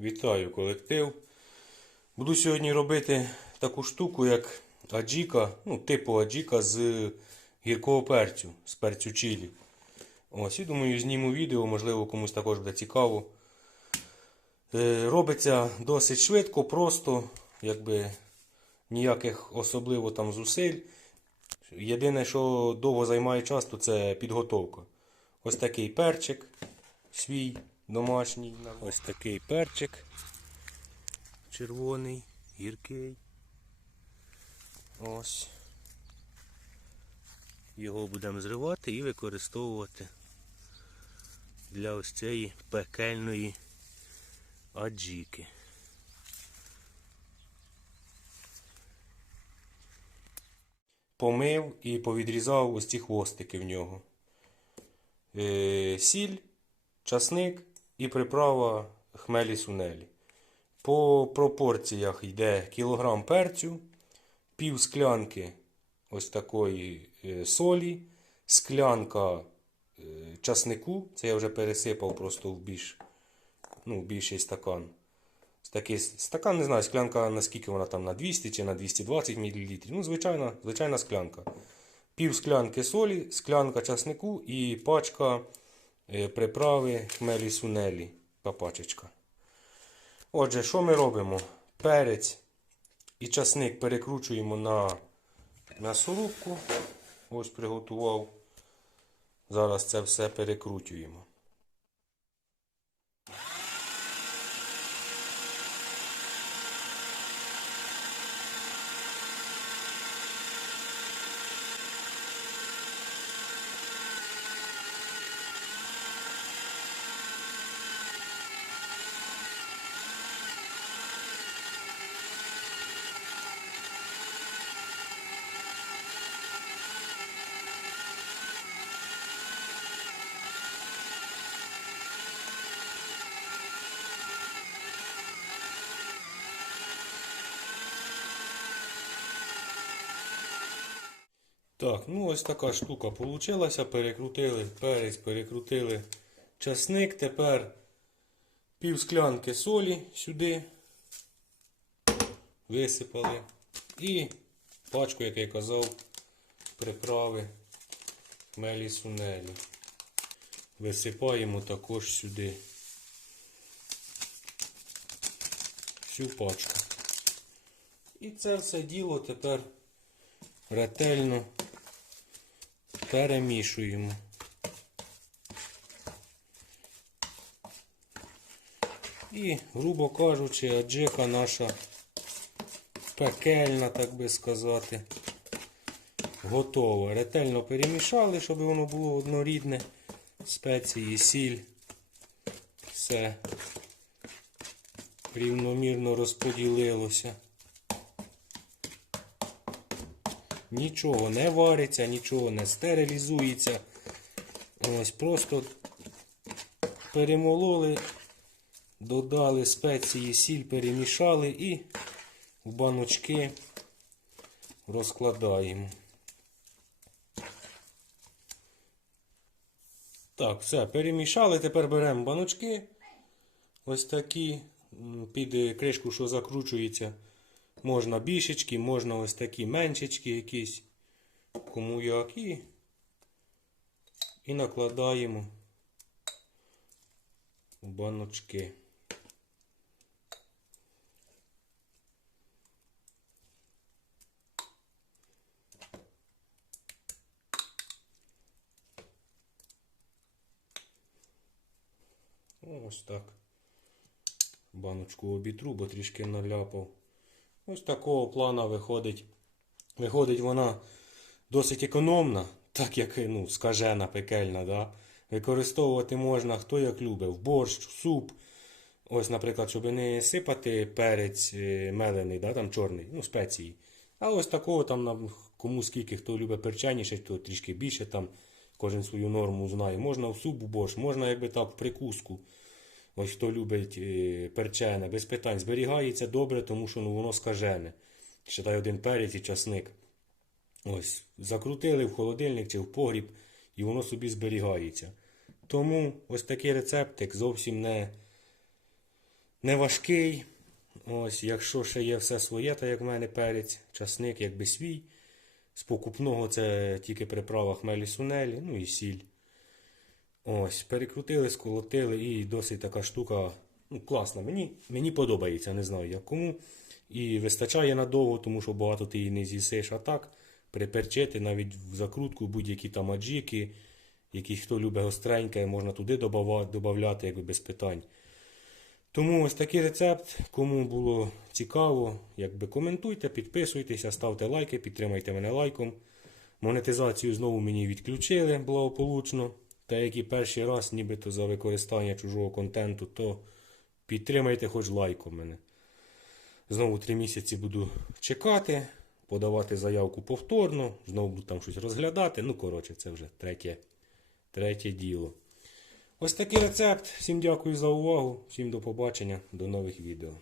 Вітаю колектив. Буду сьогодні робити таку штуку, як аджіка, ну, типу аджіка з гіркого перцю, з перцю чилі. Ось, і думаю, зніму відео, можливо, комусь також буде цікаво. Е, робиться досить швидко, просто, якби ніяких особливо там зусиль. Єдине, що довго займає час, то це підготовка. Ось такий перчик свій домашній. Ось такий перчик. Червоний, гіркий. Ось. Його будемо зривати і використовувати для ось цієї пекельної аджіки. Помив і повідрізав ось ці хвостики в нього. Е, сіль, часник і приправа хмелі сунелі. По пропорціях йде кілограм перцю, пів склянки ось такої е, солі, склянка е, часнику. Це я вже пересипав просто в більш, ну, більший стакан. Такий стакан, не знаю, склянка наскільки вона там на 200 чи на 220 мл. Ну, звичайна, звичайна склянка. Пів склянки солі, склянка часнику і пачка приправи хмелі сунелі. Папачечка. Отже, що ми робимо? Перець і часник перекручуємо на м'ясорубку. Ось приготував. Зараз це все перекручуємо. Так, ну ось така штука получилася. Перекрутили перець, перекрутили часник. Тепер пів склянки солі сюди висипали. І пачку, як я казав, приправи хмелі сунелі. Висипаємо також сюди всю пачку. І це все діло тепер ретельно перемішуємо. І, грубо кажучи, аджика наша пекельна, так би сказати, готова. Ретельно перемішали, щоб воно було однорідне. Спеції, сіль. Все рівномірно розподілилося. Нічого не вариться, нічого не стерилізується. Ось просто перемололи, додали спеції, сіль перемішали і в баночки розкладаємо. Так, все, перемішали. Тепер беремо баночки. Ось такі під кришку, що закручується. Можна більшечки, можна ось такі меншечки якісь. Кому як і, накладаємо в баночки. Ось так. Баночку обітру, бо трішки наляпав. Ось такого плана виходить. Виходить вона досить економна, так як ну, скажена, пекельна. Да? Використовувати можна хто як любить, в борщ, в суп. Ось, наприклад, щоб не сипати перець е, мелений, да, там чорний, ну, спеції. А ось такого там кому скільки, хто любить перченіше, то трішки більше там кожен свою норму знає. Можна в суп, в борщ, можна якби так в прикуску. Ось хто любить е, перчене, без питань зберігається добре, тому що ну, воно скажене. Считай один перець і часник. Ось, закрутили в холодильник чи в погріб, і воно собі зберігається. Тому ось такий рецептик зовсім не, не важкий. Ось, якщо ще є все своє, так як в мене перець, часник, якби свій. З покупного це тільки приправа хмелі сунелі, ну і сіль. Ось, перекрутили, сколотили і досить така штука ну, класна. Мені, мені подобається, не знаю як кому. І вистачає надовго, тому що багато ти її не з'їсиш. А так, приперчити навіть в закрутку будь-які там аджики, які хто любить гостреньке, можна туди додавати, якби без питань. Тому ось такий рецепт. Кому було цікаво, якби коментуйте, підписуйтеся, ставте лайки, підтримайте мене лайком. Монетизацію знову мені відключили благополучно. Та як і перший раз, нібито за використання чужого контенту, то підтримайте хоч лайком мене. Знову три місяці буду чекати, подавати заявку повторно, знову буду там щось розглядати. Ну, коротше, це вже третє, третє діло. Ось такий рецепт. Всім дякую за увагу, всім до побачення, до нових відео.